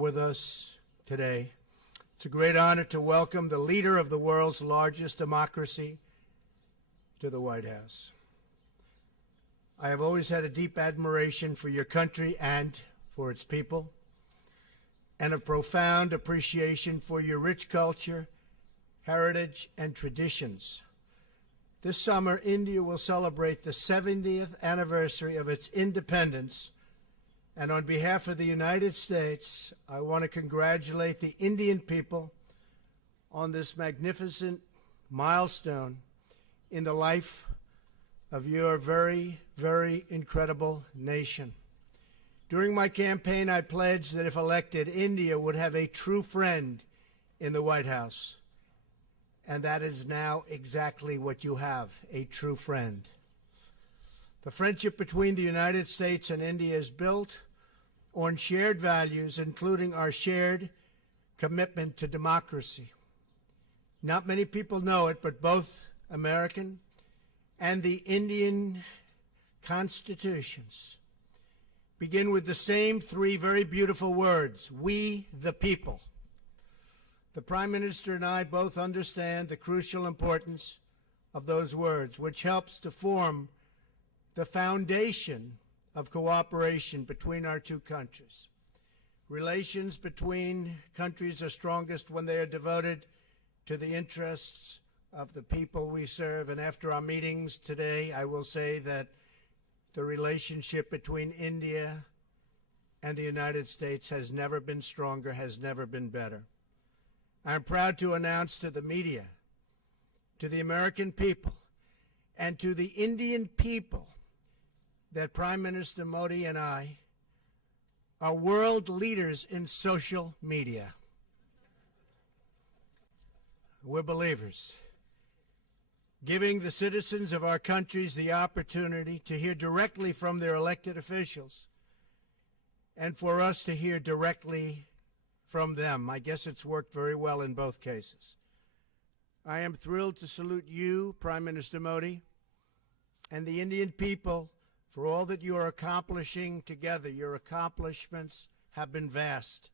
with us today. It's a great honor to welcome the leader of the world's largest democracy to the White House. I have always had a deep admiration for your country and for its people, and a profound appreciation for your rich culture, heritage, and traditions. This summer, India will celebrate the 70th anniversary of its independence, and on behalf of the United States, I want to congratulate the Indian people on this magnificent milestone in the life of your very, very incredible nation. During my campaign, I pledged that if elected, India would have a true friend in the White House. And that is now exactly what you have, a true friend. The friendship between the United States and India is built on shared values, including our shared commitment to democracy. Not many people know it, but both American and the Indian constitutions begin with the same three very beautiful words: we the people. The Prime Minister and I both understand the crucial importance of those words, which helps to form the foundation of cooperation between our two countries. Relations between countries are strongest when they are devoted to the interests of the people we serve. And after our meetings today, I will say that the relationship between India and the United States has never been stronger, has never been better. I'm proud to announce to the media, to the American people, and to the Indian people that Prime Minister Modi and I are world leaders in social media. We're believers, giving the citizens of our countries the opportunity to hear directly from their elected officials and for us to hear directly from them. I guess it's worked very well in both cases. I am thrilled to salute you, Prime Minister Modi, and the Indian people for all that you are accomplishing together. Your accomplishments have been vast.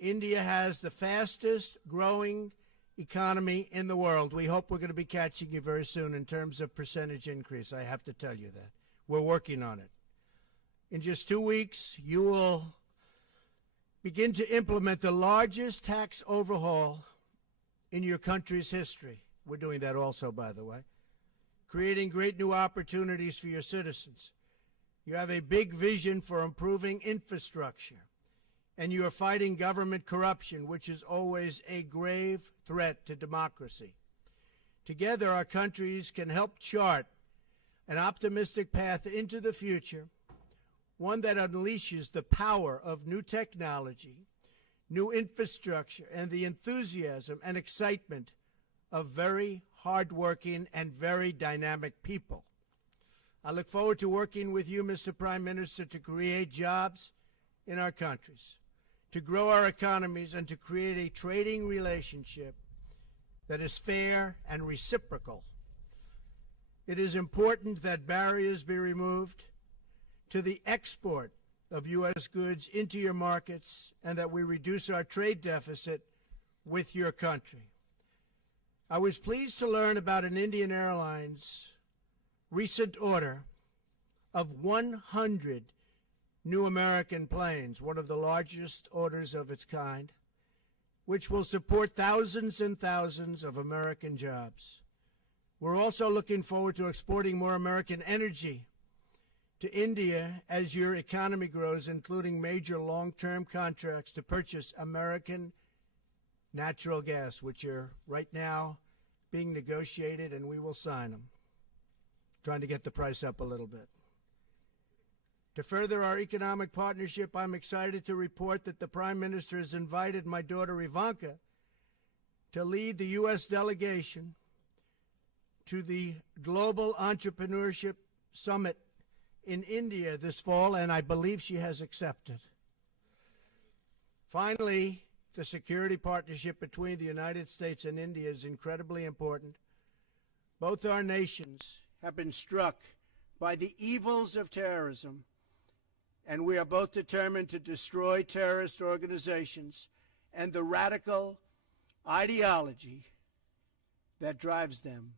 India has the fastest growing economy in the world. We hope we're going to be catching you very soon in terms of percentage increase. I have to tell you that. We're working on it. In just 2 weeks, you will begin to implement the largest tax overhaul in your country's history. We're doing that also, by the way, creating great new opportunities for your citizens. You have a big vision for improving infrastructure, and you are fighting government corruption, which is always a grave threat to democracy. Together, our countries can help chart an optimistic path into the future, one that unleashes the power of new technology, new infrastructure, and the enthusiasm and excitement of very hardworking and very dynamic people. I look forward to working with you, Mr. Prime Minister, to create jobs in our countries, to grow our economies, and to create a trading relationship that is fair and reciprocal. It is important that barriers be removed to the export of U.S. goods into your markets, and that we reduce our trade deficit with your country. I was pleased to learn about an Indian Airlines recent order of 100 new American planes, one of the largest orders of its kind, which will support thousands and thousands of American jobs. We're also looking forward to exporting more American energy to India as your economy grows, including major long-term contracts to purchase American natural gas, which are right now being negotiated, and we will sign them, trying to get the price up a little bit. To further our economic partnership, I'm excited to report that the Prime Minister has invited my daughter Ivanka to lead the U.S. delegation to the Global Entrepreneurship Summit in India this fall, and I believe she has accepted. Finally, the security partnership between the United States and India is incredibly important. Both our nations have been struck by the evils of terrorism and we are both determined to destroy terrorist organizations and the radical ideology that drives them.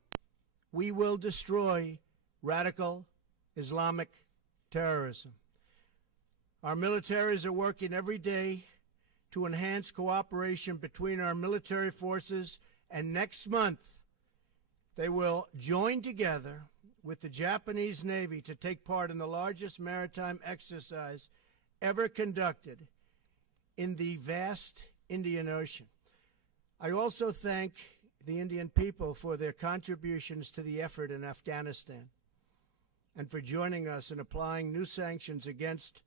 We will destroy radical Islamic terrorism. Our militaries are working every day to enhance cooperation between our military forces, and next month they will join together with the Japanese Navy to take part in the largest maritime exercise ever conducted in the vast Indian Ocean. I also thank the Indian people for their contributions to the effort in Afghanistan and for joining us in applying new sanctions against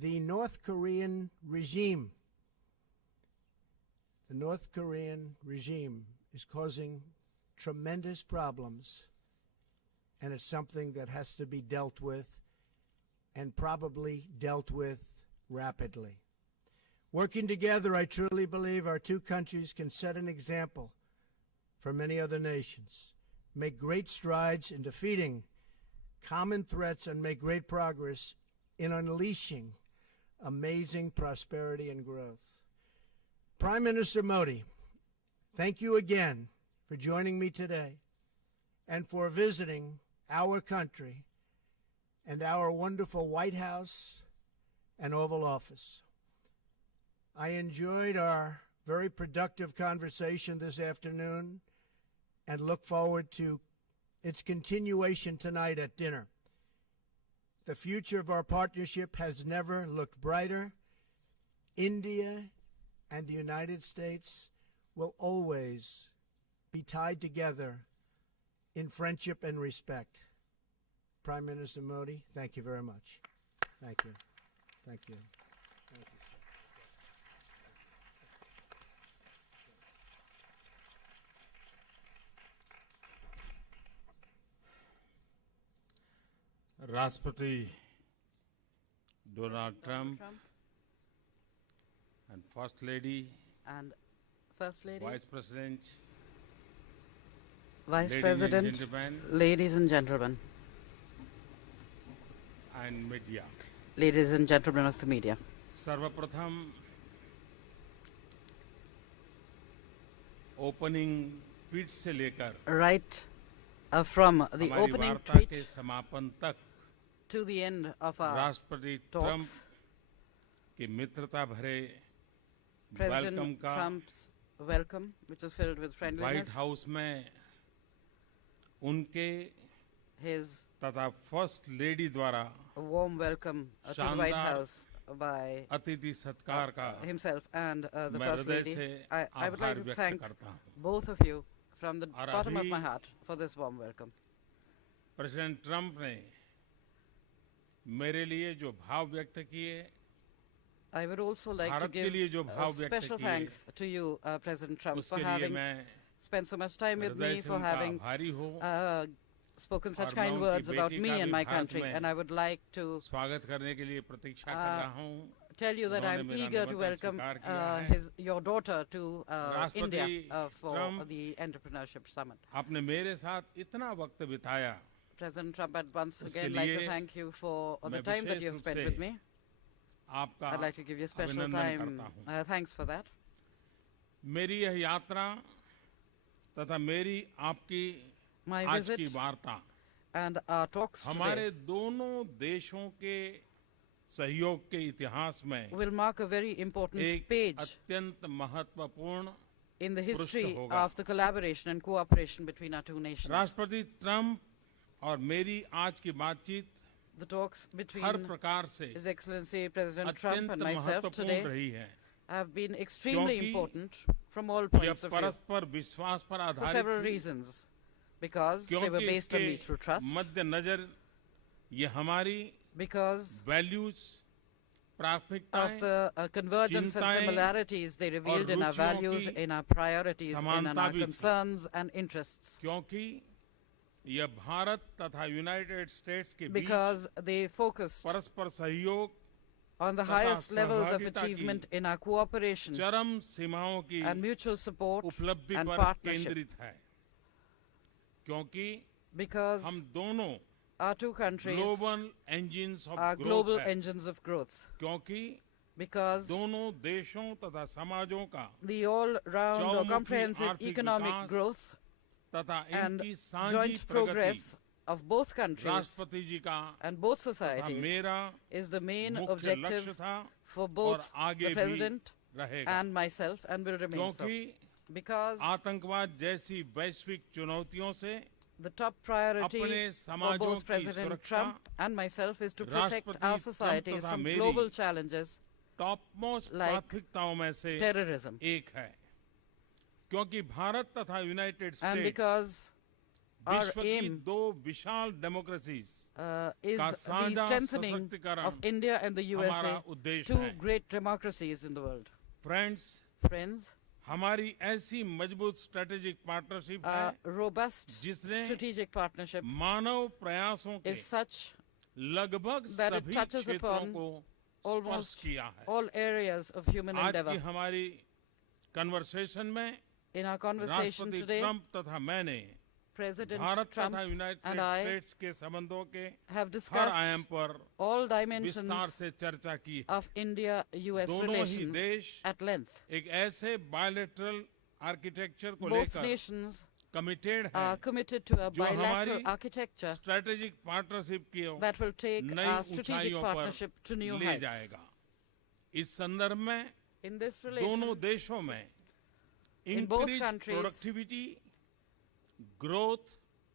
the North Korean regime. The North Korean regime is causing tremendous problems, and it's something that has to be dealt with, and probably dealt with rapidly. Working together, I truly believe our two countries can set an example for many other nations, make great strides in defeating common threats, and make great progress in unleashing amazing prosperity and growth. Prime Minister Modi, thank you again for joining me today and for visiting our country and our wonderful White House and Oval Office. I enjoyed our very productive conversation this afternoon and look forward to its continuation tonight at dinner. The future of our partnership has never looked brighter. India and the United States will always be tied together in friendship and respect. Prime Minister Modi, thank you very much. Thank you. Thank you. Thank you, sir. Rashtrapati Donald Trump and First Lady, and First Lady, Vice President, Vice ladies President, and gentlemen, ladies and gentlemen, and media. ladies and gentlemen of the media. सर्वप्रथम opening tweet से लेकर Right from the हमारी opening वार्ता के tweet समापन तक to the end of our राष्ट्रपति Trump talks, की मित्रता भरे President वेलकम का Trump's welcome, which was filled with white friendliness, house में उनके his तथा फर्स्ट लेडी द्वारा warm welcome to the White शानदार House by अतिथि सत्कार का himself and the मैं First हृदय Lady. से I would आभार like to व्यक्त thank करता हूँ. both of you from the और bottom of अभी my heart for this warm welcome. President Trump ने मेरे लिए जो भाव व्यक्त किए, I would also like to Bharat के give लिए जो भाव व्यक्त special किए, thanks to you, President Trump, for उसके लिए having मैं spent so much time with हृदय me, से for उनका having आभारी हूँ. spoken such और मैं kind उनकी words about बेटी me का and भी my भारत country. में And I would like to स्वागत करने के लिए प्रतीक्षा कर रहा हूँ. tell you that उन्होंने I'm मेरा eager to निमंत्रण welcome स्वीकार किया है. your daughter to राष्ट्रपति India for Trump, the Entrepreneurship Summit. आपने मेरे साथ इतना वक्त बिताया, President Trump, I'd once उसके again like to लिए thank you for the मैं time that wishes you have रूप spent से with me. आपका I'd like to give you special अभिनंदन time. करता हूँ. Thanks for that. मेरी यह यात्रा तथा मेरी आपकी My आज visit की वार्ता and our talks हमारे today दोनों देशों के सहयोग के इतिहास में will mark a very important एक page अत्यंत महत्वपूर्ण in the history होगा. of the collaboration and cooperation between our two nations. राष्ट्रपति ट्रंप और मेरी आज की बातचीत The talks between हर प्रकार से His Excellency President Trump अत्यंत and myself महत्वपूर्ण today रही है. have been extremely क्योंकि important from all यह points of view परस्पर विश्वास पर for several आधारित थी, reasons, because they were क्योंकि based on इसके mutual trust, मद्देनजर ये हमारी because वैल्यूज, of प्राथमिकताएं, the convergence and चिंताएं similarities they revealed in our रुचियों values, की in our priorities, in समानता our भी थी. concerns and interests, क्योंकि यह भारत तथा यूनाइटेड स्टेट्स के बीच because they focused परस्पर सहयोग, on the तथा highest levels of सहभागिता की achievement in our cooperation चरम सीमाओं की and mutual support उपलब्धि and पर partnership, केंद्रित है. क्योंकि because हम दोनों Our two countries global engines of are growth global है, engines of growth क्योंकि because दोनों देशों तथा समाजों का the all-round or चौमुखी comprehensive आर्थिक economic विकास growth तथा and इनकी साझी joint Pragati progress of both countries राष्ट्रपति जी का and both तथा societies मेरा is the main मुख्य objective लक्ष्य था for और both आगे the भी president रहेगा, and myself and will remain so. क्योंकि Because आतंकवाद जैसी वैश्विक चुनौतियों से the top priority अपने for समाजों both की President सुरक्षा Trump and myself is to protect राष्ट्रपति our ट्रंप societies तथा from मेरी global challenges top most like प्राथमिकताओं में से terrorism. एक है, क्योंकि भारत तथा United And states because our विश्व की aim दो विशाल डेमोक्रेसीज is का the साझा strengthening सशक्तिकरण of India and the हमारा USA, उद्देश्य two है। great democracies in the world. Friends, Friends, हमारी ऐसी मजबूत स्ट्रेटेजिक पार्टनरशिप a है robust जिसने strategic partnership मानव प्रयासों के is such लगभग that it सभी touches क्षेत्रों upon को स्पर्श almost किया है। all areas of human आज की endeavor. हमारी कन्वर्सेशन में In our conversation राष्ट्रपति today, ट्रंप तथा मैंने President भारत Trump तथा यूनाइटेड and I स्टेट्स के संबंधों के have हर discussed आयाम पर all dimensions विस्तार से चर्चा की है। of India-US दोनों ही relations देश at length. एक ऐसे बायलैटरल आर्किटेक्चर को Both लेकर nations कमिटेड are हैं committed to a जो bilateral हमारी architecture स्ट्रेटेजिक पार्टनरशिप की ओर that will take नई our strategic ऊंचाइयों पर partnership to new ले heights. जाएगा। इस संदर्भ में In this दोनों relation, देशों में in both increase countries, productivity, growth,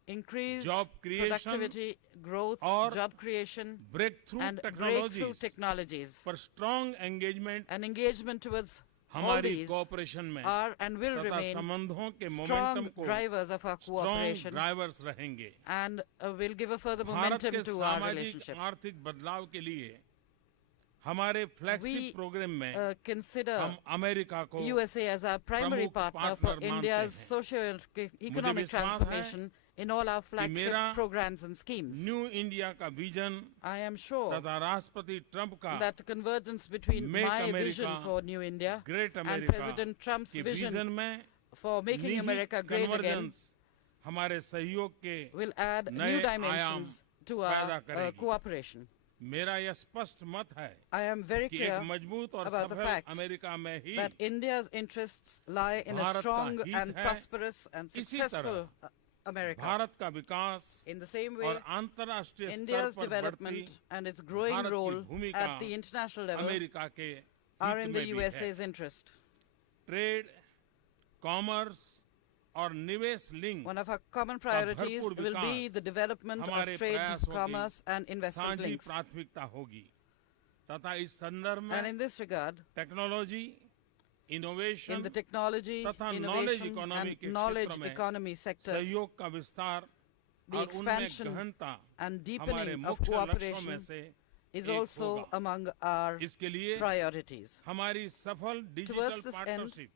increased job creation productivity, growth, और job creation, breakthrough and breakthrough technologies technologies पर strong engagement and engagement towards all हमारी these कोऑपरेशन में are and will तथा remain संबंधों के strong momentum को drivers of our strong cooperation drivers रहेंगे। and will give a further Bharat momentum के to our सामाजिक relationship. आर्थिक बदलाव के लिए हमारे फ्लैगशिप We प्रोग्राम में consider हम अमेरिका को USA as our primary प्रमुख partner for partner मानते India's हैं। socio-economic विश्वास है transformation in all our flagship मेरा programs and schemes. New India का विजन I am sure तथा राष्ट्रपति ट्रंप का that the convergence between Make my America vision for New India great and America President Trump's के vision vision में for making America great again convergence हमारे सहयोग के will add नए new आयाम dimensions to पैदा our करेगी। cooperation. मेरा यह स्पष्ट मत है I am very कि clear एक मजबूत और about the सफल fact अमेरिका में ही that India's interests lie in a Bharat का strong हित and है। prosperous and इसी successful America. भारत का विकास In the same way, और अंतर्राष्ट्रीय स्तर India's पर development बढ़ती and its growing भारत की role भूमिका at the international level America के are हित in में the भी है। USA's interest. ट्रेड, कॉमर्स और निवेश link One of our common priorities भरपूर will be Vikas the development हमारे of trade, प्रयासों की commerce and investment साझी links. प्राथमिकता होगी तथा इस संदर्भ And में in this regard, technology, in innovation the technology, तथा knowledge innovation economy के and knowledge क्षेत्र में economy sectors, सहयोग का विस्तार the और उनमें expansion गहनता and हमारे deepening of मुख्य लक्ष्यों cooperation में से is एक also होगा। among our इसके लिए priorities. हमारी सफल Towards digital this end, partnership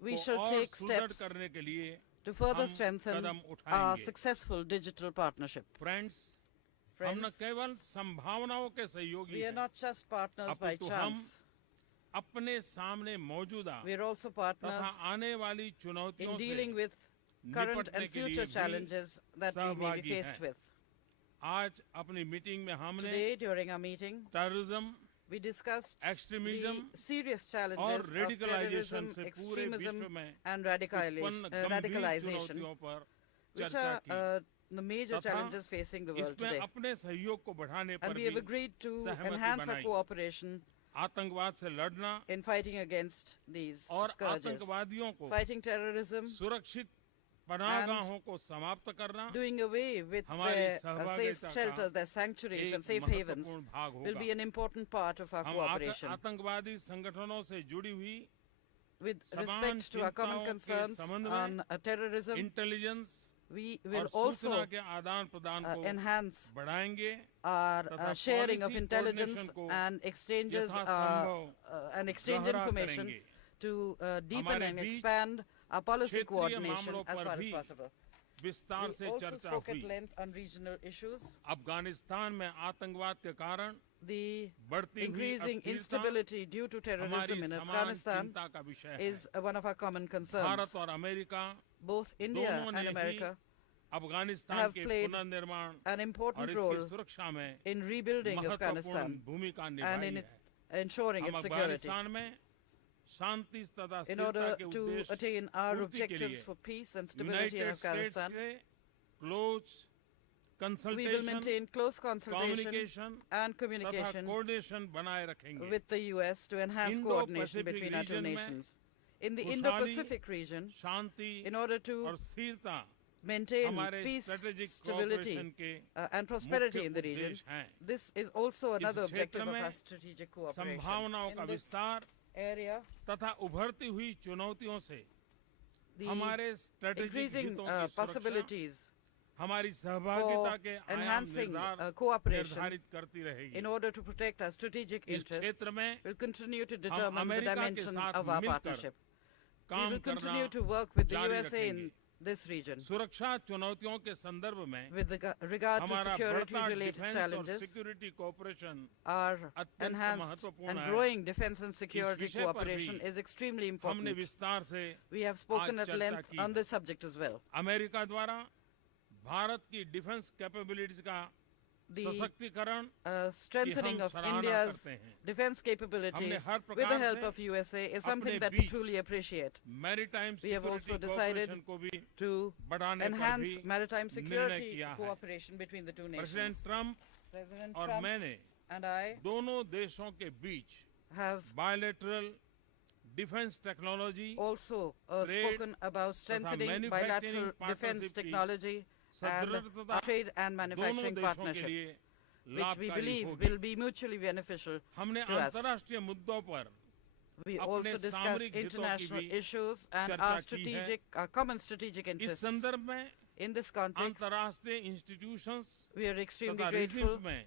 We को shall और take सुदृढ़ steps करने के लिए to further हम strengthen कदम our उठाएंगे। successful digital partnership. फ्रेंड्स, हम न Friends, केवल संभावनाओं के सहयोगी we are हैं, not just partners by अपितु हम chance. अपने सामने मौजूदा We are also तथा partners आने वाली चुनौतियों in से dealing with current निपटने and के लिए future भी challenges that we may be सहभागी faced हैं। with. आज अपनी मीटिंग में हमने Today, during our meeting, terrorism we discussed Extremism the serious और challenges of रेडिकलाइजेशन terrorism, से पूरे extremism विश्व में and उत्पन्न गंभीर radicalization, चुनौतियों पर which चर्चा are की। the major तथा challenges facing the world इसमें today. अपने सहयोग को बढ़ाने And पर we have भी agreed to सहमति enhance our बनाई। cooperation आतंकवाद से लड़ना in fighting against these और scourges, आतंकवादियों को fighting terrorism, सुरक्षित पनाहगाहों को समाप्त करना doing away with हमारी their safe सहभागिता का shelters, their sanctuaries एक and safe havens महत्वपूर्ण भाग will होगा। be an important part of our हम cooperation. आतंकवादी संगठनों से जुड़ी हुई With समान respect to our common चिंताओं के concerns संबंध में on terrorism, इंटेलिजेंस we और will सूचना also के आदान प्रदान को enhance बढ़ाएंगे our तथा sharing of policy intelligence coordination को and exchanges यथासंभव and exchange गहरा information करेंगे। to deepen हमारे and beach expand our policy क्षेत्रीय coordination मामलों as पर far as भी possible. विस्तार We से also चर्चा spoke at हुई। length on regional issues. Afghanistan में आतंकवाद के कारण The बढ़ती हुई increasing अस्थिरता instability due to हमारी terrorism in समान Afghanistan चिंता का विषय है। is one of our common concerns. Bharat और अमेरिका Both India दोनों and ने ही America अफगानिस्तान have के played पुनर्निर्माण an और important इसकी role सुरक्षा में in rebuilding महत्वपूर्ण Afghanistan भूमिका and निभाई in है। ensuring हम its security. अफगानिस्तान में शांति तथा In स्थिरता order के to उद्देश्य attain our पूर्ति के objectives लिए for peace and stability in United states Afghanistan, के close we will consultation, maintain close consultation communication and तथा communication कोऑर्डिनेशन बनाए रखेंगे। with the US to enhance coordination between our two Indo-Pacific region में nations. In the खुशहाली, Indo-Pacific region, Shanti in order to और स्थिरता maintain हमारे peace, strategic stability, cooperation के and prosperity मुख्य in the region, उद्देश्य हैं। this is also another क्षेत्र objective of में our strategic cooperation. संभावनाओं का In this विस्तार area, तथा उभरती हुई चुनौतियों से the हमारे स्ट्रेटेजिक increasing हितों की सुरक्षा possibilities हमारी सहभागिता के आयाम enhancing cooperation निर्धारित करती रहेगी। in order to protect our strategic इस interests क्षेत्र में will continue to हम determine the अमेरिका के dimensions साथ of our मिलकर partnership. We काम will करना continue to work with the जारी USA रखेंगे। in this region. सुरक्षा चुनौतियों के संदर्भ में With regard to हमारा security बढ़ता related डिफेंस और challenges, सिक्योरिटी कोऑपरेशन our अत्यंत enhanced महत्वपूर्ण and है। growing defense and security विषय पर cooperation भी is extremely हमने important. विस्तार से We have spoken आज at चर्चा length की on है। this subject as well. America द्वारा भारत की डिफेंस कैपेबिलिटीज का The सशक्तिकरण strengthening हम of सराहना India's करते हैं। defense capabilities her with the प्रकार help से of USA is अपने something that we beach truly appreciate. Maritime We have also security decided cooperation को भी To बढ़ाने पर enhance भी maritime निर्णय security किया है। cooperation between the two president nations. Trump President और Trump मैंने and I दोनों देशों के बीच have bilateral defence technology also trade spoken about strengthening manufacturing bilateral defense partnership की technology and सदृढ़ता trade and दोनों manufacturing देशों के partnership, लिए which we लाभकारी believe होगी। will be mutually beneficial हमने to us. अंतर्राष्ट्रीय मुद्दों पर We अपने also discussed सामरिक हितों की international भी issues and चर्चा की है। our common strategic इस interests. संदर्भ में In this context, अंतर्राष्ट्रीय इंस्टीट्यूशंस we are extremely तथा grateful regimes में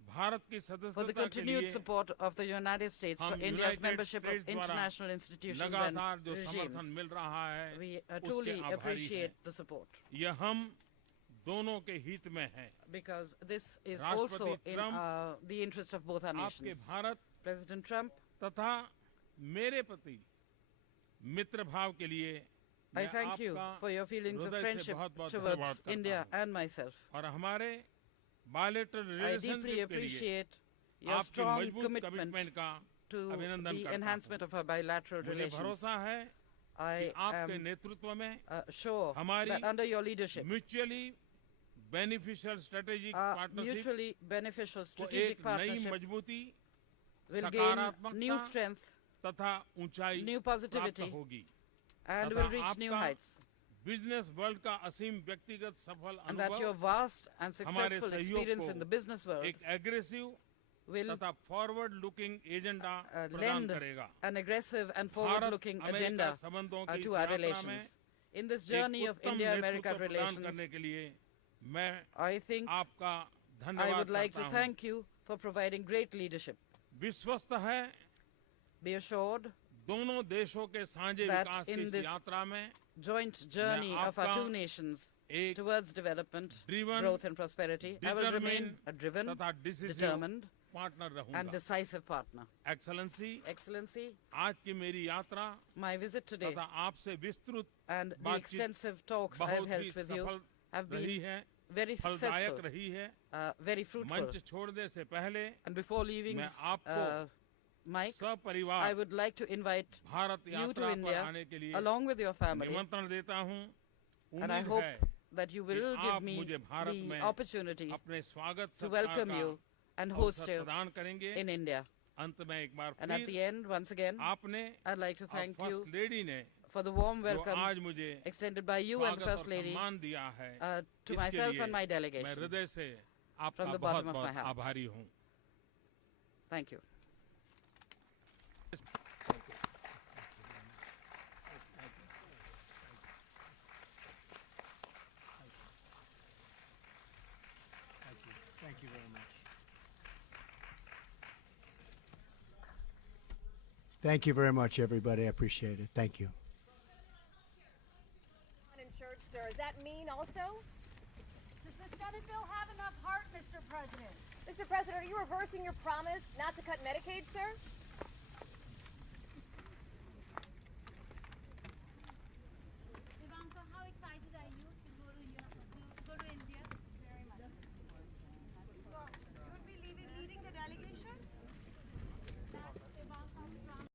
भारत की for the सदस्यता के continued लिए support of the United States for हम India's United membership of States द्वारा international institutions and लगातार जो समर्थन regimes. मिल रहा है We उसके truly आभारी हैं। appreciate the support यह हम दोनों के हित में है। because this is राष्ट्रपति also in Trump the interest of both our आपके nations. भारत President Trump, तथा मेरे प्रति मित्र भाव के लिए I मैं thank you आपका for your feelings of हृदय से friendship बहुत-बहुत धन्यवाद towards करता India हूं। and myself. और हमारे बायलैटरल I deeply रिलेशनशिप के लिए appreciate your आपकी strong मजबूत commitment कमिटमेंट का to अभिनंदन the करता enhancement of our bilateral हूं। मुझे relations. भरोसा है कि I आपके am नेतृत्व में sure हमारी that under your leadership, mutually beneficial strategic our partnership mutually beneficial को strategic एक नई partnership मजबूती will gain new सकारात्मकता strength तथा ऊंचाई new प्राप्त positivity होगी and तथा will reach new आपका heights. बिजनेस वर्ल्ड का असीम व्यक्तिगत सफल And that your अनुभव vast and हमारे successful सहयोग experience को in the business world एक एग्रेसिव will तथा फॉरवर्ड लुकिंग एजेंडा प्रदान lend करेगा। an aggressive and Bharat forward-looking America agenda संबंधों की इस to our यात्रा में relations. In this एक journey of उत्तम India-America नेतृत्व प्रदान relations, करने के लिए मैं I think आपका I धन्यवाद would like करता to हूं। thank you for providing great leadership. विश्वस्त है Be assured, दोनों देशों के साझे that विकास in की इस this यात्रा में joint journey of our आपका two nations एक towards development, driven, growth and prosperity, I will remain determined a driven, तथा डिसिसिव determined पार्टनर and रहूंगा। decisive partner. एक्सेलेंसी, Excellency, आज की मेरी यात्रा my visit today तथा आपसे विस्तृत and the बातचीत extensive talks I have बहुत ही held with you सफल have रही been है, very फलदायक successful, रही है। very fruitful. मंच छोड़ने से पहले And before leaving मैं this आपको mic, I सपरिवार would like to invite Bharat you यात्रा to पर India आने के लिए along with your family, निमंत्रण देता हूं। and I उम्मीद hope है that you कि will give आप me मुझे भारत the में opportunity अपने स्वागत to सत्कार welcome का you and अवसर host you प्रदान करेंगे। in India. अंत में एक बार And at फिर the end, once again, आपने I'd like to और thank you फर्स्ट लेडी ने for the warm जो welcome आज मुझे extended by you and स्वागत the और First Lady सम्मान दिया है, to इसके myself लिए and my मैं delegation. हृदय से आपका From the बहुत bottom of my बहुत heart. आभारी हूं। Thank you. Thank you very much. Thank you very much, everybody. I appreciate it. Thank you. Uninsured, sir. Does that mean also? Does the Senate bill have enough heart, Mr. President? Mr. President, are you reversing your promise not to cut Medicaid, sir?